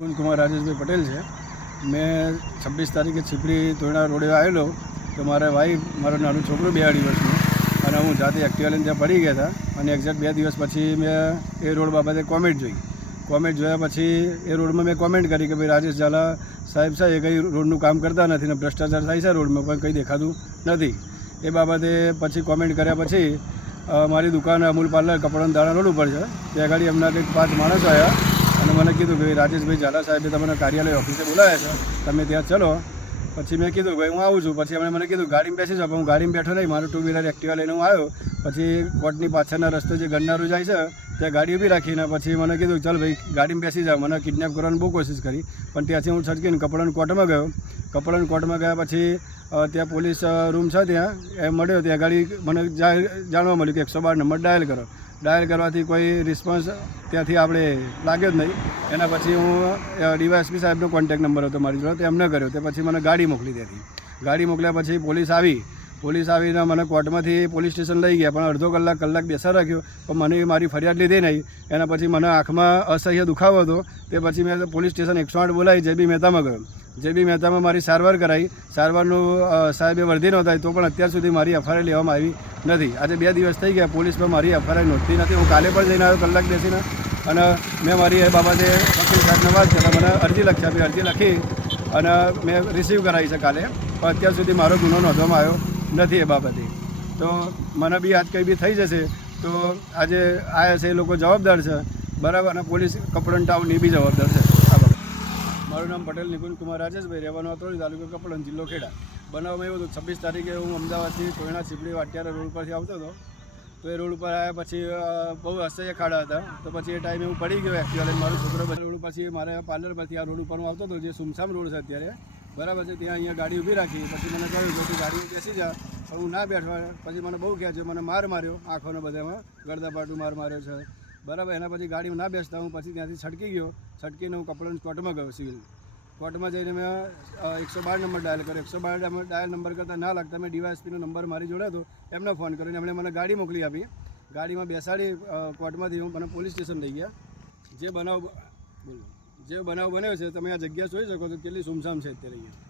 કુમાર રાજેશભાઈ પટેલ છે। મેં 26 તારીખે છીપડી તોરણા રોડે આવેલો તો મારા વાઈફ મારો નાનું છોકરું 2 વર્ષનું અને હું જાતે એક્ટિવા લઈને ત્યાં પડી ગયા હતા અને એક્ઝેક્ટ 2 દિવસ પછી મેં એ રોડ બાબતે કોમેન્ટ જોયા પછી એ રોડમાં મેં કોમેન્ટ કરી કે ભાઈ રાજેશ ઝાલા સાહેબ છે એ કંઈ રોડનું કામ કરતા નથી ને ભ્રષ્ટાચાર થાય છે રોડમાં પણ કંઈ દેખાતું નથી। એ બાબતે પછી કોમેન્ટ કર્યા પછી મારી દુકાન અમૂલ પાર્લર કપડાં દાણા રોડ ઉપર છે। ત્યાં આગળ એમના કંઈક 5 માણસો આવ્યા અને મને કીધું કે રાજેશભાઈ ઝાલા સાહેબે તમને કાર્યાલય ઓફિસે બોલાવ્યા છે, તમે ત્યાં ચલો। પછી મેં કીધું ભાઈ હું આવું છું। પછી એમણે મને કીધું ગાડીમાં બેસી જાઓ, પણ હું ગાડીમાં બેઠો નહીં, મારું 2 વ્હીલર એક્ટિવા લઈને હું આવ્યો। પછી કોર્ટની પાછળના રસ્તે જે ગન્નારું જાય છે ત્યાં ગાડી ઊભી રાખીને પછી મને કીધું ચાલ ભાઈ ગાડીમાં બેસી જાઓ। મને કિડનેપ કરવાની બહુ કોશિશ કરી, પણ ત્યાંથી હું છટકીને કપડાં કોર્ટમાં ગયો। કપડાં કોર્ટમાં ગયા પછી ત્યાં પોલીસ રૂમ છે ત્યાં એ મળ્યો, ત્યાં ગાડી મને જાણવા મળ્યું કે 112 નંબર ડાયલ કરો। ડાયલ કરવાથી કોઈ રિસ્પોન્સ ત્યાંથી આપણે લાગ્યો જ નહીં। એના પછી હું ડીવાયએસપી સાહેબનો કોન્ટેક્ટ નંબર હતો મારી જોડે, તો એમને કર્યો। તે પછી મને ગાડી મોકલી ત્યાંથી। ગાડી મોકલ્યા પછી પોલીસ આવીને મને કોર્ટમાંથી પોલીસ સ્ટેશન લઈ ગયા, પણ અડધો કલાક બેસા રાખ્યો, પણ મને મારી ફરિયાદ લીધી નહીં। એના પછી મને આંખમાં અસહ્ય દુખાવો હતો, તે પછી મેં પોલીસ સ્ટેશન 108 બોલાવી જેબી મહેતામાં ગયો। જેબી મહેતામાં મારી સારવાર કરાવી। સારવારનું સાહેબે વર્ધી નોંધાવી, તો પણ અત્યાર સુધી મારી એફઆઈઆર લેવામાં આવી નથી। આજે 2 દિવસ થઈ ગયા, પોલીસમાં મારી એફઆઈઆર નોંધતી નથી। હું કાલે પણ જઈને આવ્યો કલાક બેસીને, અને મેં મારી એ બાબતે વકીલ સાહેબને વાત કરી, મને અરજી લખી આપી। અરજી લખી અને મેં રિસીવ કરાવી છે કાલે, પણ અત્યાર સુધી મારો ગુનો નોંધવામાં આવ્યો નથી એ બાબતે। તો મને બી આજ કંઈ બી થઈ જશે તો આજે આવ્યા છે એ લોકો જવાબદાર છે, બરાબર, અને પોલીસ કપડન ટાઉનની બી જવાબદાર છે। મારું નામ પટેલ નિકુંજ કુમાર રાજેશભાઈ, રહેવાનું અતરોલી, તાલુકો કપડન, જિલ્લો ખેડા। બનાવમાં એવું હતું 26 તારીખે હું અમદાવાદથી તોરણા છીપડી વાટિયારા રોડ પરથી આવતો હતો, તો એ રોડ ઉપર આવ્યા પછી બહુ અસહ્ય ખાડા હતા, તો પછી એ ટાઈમે હું પડી ગયો એક્ટિવા લઈને। મારો છોકરો રોડ પછી મારા પાર્લર પરથી આ રોડ ઉપર હું આવતો હતો, જે સુમસામ રોડ છે અત્યારે, બરાબર છે, ત્યાં અહીંયા ગાડી ઊભી રાખી। પછી મને કહ્યું કે તું ગાડીમાં બેસી જા, પણ હું ના બેઠવા। પછી મને બહુ ખેંચ્યો, મને માર માર્યો, આંખોને બધામાં ગળદાપાટું માર માર્યો છે, બરાબર। એના પછી ગાડીમાં ના બેસતા હું પછી ત્યાંથી છટકી ગયો। છટકીને હું કપડાં કોર્ટમાં ગયો, સિવિલ કોર્ટમાં જઈને મેં 112 નંબર ડાયલ કર્યો। 112 ડાયલ નંબર કરતાં ના લાગતા મેં ડીવાયએસપીનો નંબર મારી જોડે હતો, એમને ફોન કરીને એમણે મને ગાડી મોકલી આપી। ગાડીમાં બેસાડી કોર્ટમાંથી મને પોલીસ સ્ટેશન લઈ ગયા। જે બનાવ બન્યો છે તમે આ જગ્યા જોઈ શકો છો, કેટલી સુમસામ છે અત્યારે અહીંયા।